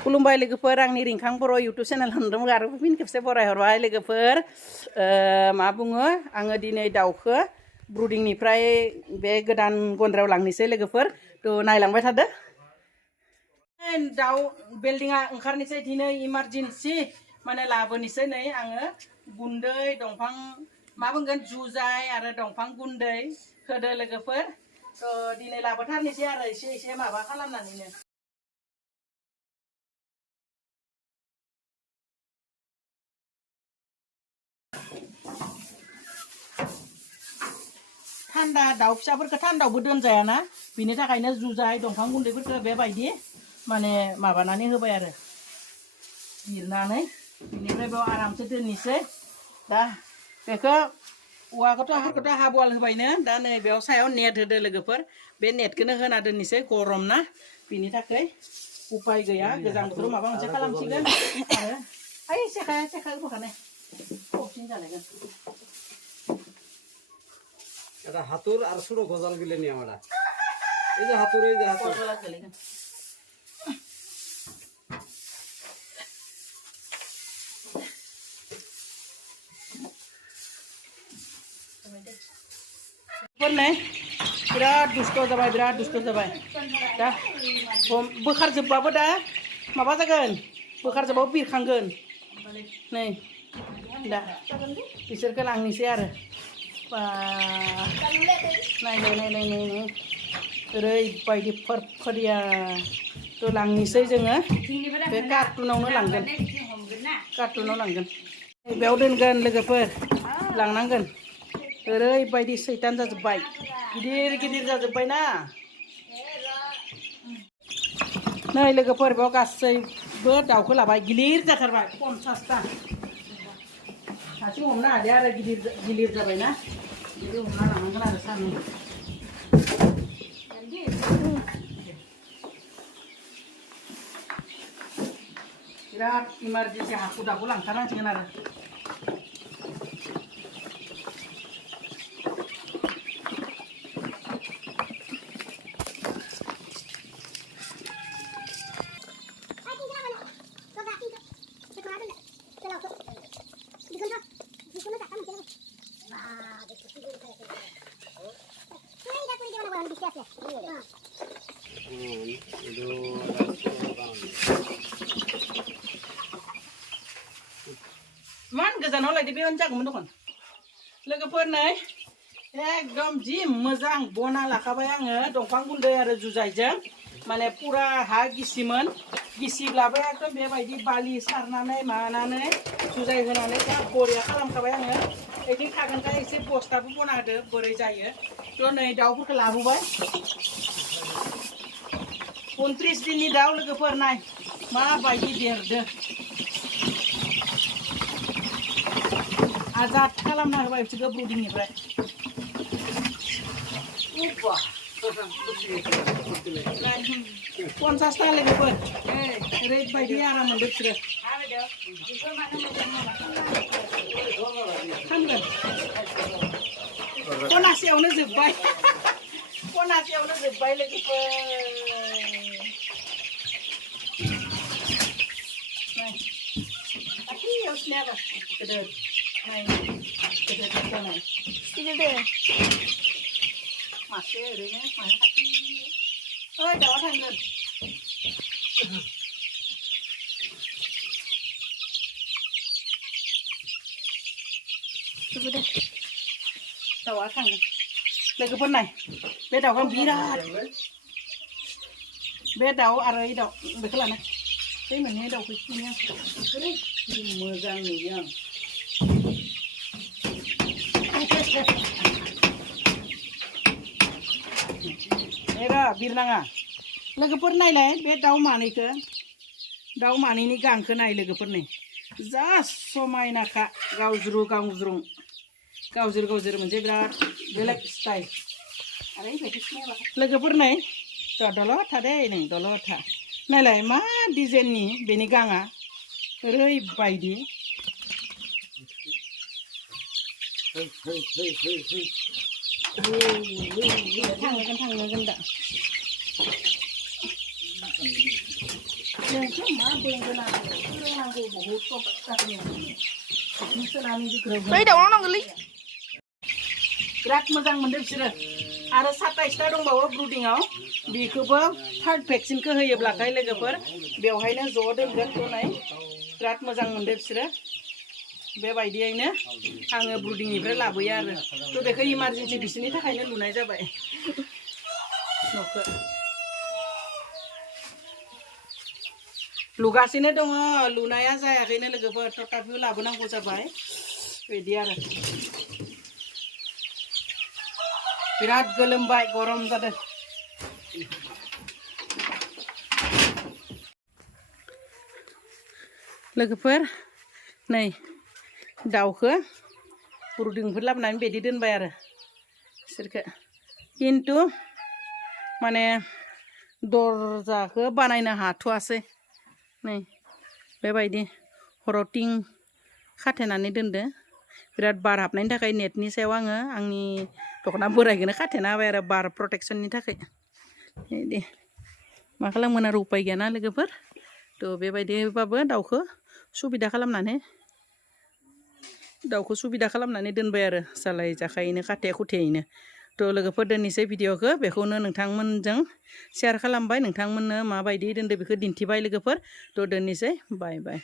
खुलुमबाय लोगोफोर आंनि रिंखां बर' इउटुब चेनेल होनदोंमोन आरो फिन खेबसे बरायहरबाय लोगोफोर मा बुङो आङो दिनै दाउखौ ब्रुडिंनिफ्राय बे गोदान गन्द्रायाव लांनोसै लोगोफोर थ' नायलांबाय थादो दाउ बिल्डिंआ ओंखारनोसै दिनै इमारजेन्सि माने लाबोनोसै नै आङो गुन्दै दंफां मा बुंगोन जुजाइ आरो दंफां गुन्दै होदो लोगोफोर थ' दिनै लाबोथारनोसै आरो एसे माबा खालामनानैनो थान्दा दाउ फिसाफोरखौ थान्दायावबो दोनजायाना बिनि थाखायनो जुजाइ दंफां गुन्दैफोरखौ बेबायदि माने माबानानै होबाय आरो जिरनानै बिनिफ्राय बेयाव आरामसे दोननोसै दा बेखौ औवाखौथ' हाबवाल होबायनो दा नै बेयाव सायाव नेट होदो लोगोफोर बे नेटखौनो होना दोननोसै गरम ना बिनि थाखाय उपाय गैया गोजां बोथोराव माबा मोनसे खालामसिगोन आरो ओइ सेखा बोखानाय खबसिन जालायगोन এটা হাতুর আর ছোট গজাল গিলে নি আমরা এই যে হাতুর बिराद दुस्त जाबाय दा बोखारजोबबाबो दा माबा जागोन बोखारजोबबाबो बिरखांगोन नै दा बिसोरखौ लांनोसै आरो नाय ओरैबायदि फरफरिया थ' लांनोसै जोङो बे कार्टुनावनो लांगोन बेयाव दोनगोन लोगोफोर लांनांगोन ओरैबायदि सैतान जाजोब्बाय गिदिर जाजोब्बाय ना नै लोगोफोर बेयाव गासैबो दाउखौ लाबाय गिलिर जाथारबाय 50टा हारसिं हमनो हालिया आरो गिलिर जाबायना बिदि हमना लानांगोन आरो सानै बिराद इमारजेन्सि हाखु दाखु लांथारनांसिगोन आरो मान गोजानाव लायदो बे जागौमोन दखन लोगोफोर नै एकदम जि मोजां बना लाखाबाय आङो दंफां गुन्दै आरो जुजाइजों माने पुरा हा गिसिब्लाबो एकदम बेबायदि बालि सारनानै मानानै जुजाइ होनानै दा बरिया खालामखाबाय आङो बिदि थागोनखाय एसे बस्थाबो बना होदो बोरै जायो थ' नै दाउफोरखौ लाबोबाय 29 दिननि दाउ लोगोफोर नाय माबायदि देरदो आजाद खालामना होबाय बिसोरखौ ब्रुडिंनिफ्राय 50टा लोगोफोर ओरैबायदि आराम मोनदो बिसोरो फानगोन खनासेयावनो जोब्बाय लोगोफोर गिदिर मासे ओरैनो माने खाथि ओइ दाउआ थांगोन दाउआ थांगोन लोगोफोर नाय बे दाउआ बिराद बे दाउ आरो ओइ दाउ बेखौ लाना बै मोननै दाउखौ सिनो मोजां नुयो आं बिरनाङा लोगोफोर नायलाय बे दाउ मानैनि गांखौ नाय लोगोफोर नै जा समायनाखा गावज्रु मोनसे बिराद बेलेग स्टाइल आरो लोगोफोर नै दलद था दे नै दलद था नायलाय मा डिजाइननि बेनि गाङा ओरैबायदि थांगोन दा जोंसो मा बेंगोन आरो फोरोंनांगौ बहुद जाखोनि सोनानै ग्रोब बै दाउनाव नांगोनलै बिराद मोजां मोनदों बिसोरो आरो 27टा दंबावो ब्रुडिंआव बेखौबो थार्ड भेक्सिनखौ होयोब्लाथाय लोगोफोर बेवहायनो ज' दोनगोन होनाय बिराद मोजां मोनदों बिसोरो बेबायदियैनो आङो ब्रुडिंनिफ्राय लाबोयो आरो थ' बेखौ इमारजेन्सि बिसोरनि थाखायनो लुनाय जाबाय न'खौ लुगासिनो दङ लुनाया जायाखैनो लोगोफोर तथापिও लाबोनांगौ जाबाय बिदि आरो बिराद गोलोमबाय गरम जादों लोगोफोर नै दाउखौ ब्रुडिंफोर लाबोनानै बिदि दोनबाय आरो बिसोरखौ खिन्थु माने दरजाखौ बानायनो हाथ'वासै नै बेबायदि हराव थिं खाथेनानै दोनदो बिराद बार हाबनायनि थाखाय नेटनि सायाव आङो आंनि दख'ना बोरायखौनो खाथेना होबाय आरो बार प्रटेक्सननि थाखाय दे मा खालामगोन आरो उपाय गैयाना लोगोफोर थ' बेबायदिबाबो दाउखौ सुबिदा खालामनानै दोनबाय आरो जालाय जाखायैनो खाथे खुथेयैनो थ' लोगोफोर दोननोसै भिडिअखौ बेखौनो नोंथांमोनजों शेयार खालामबाय नोंथांमोननो माबायदि दोनदो बेखौ दिन्थिबाय लोगोफोर थ' दोननोसै बाय बाय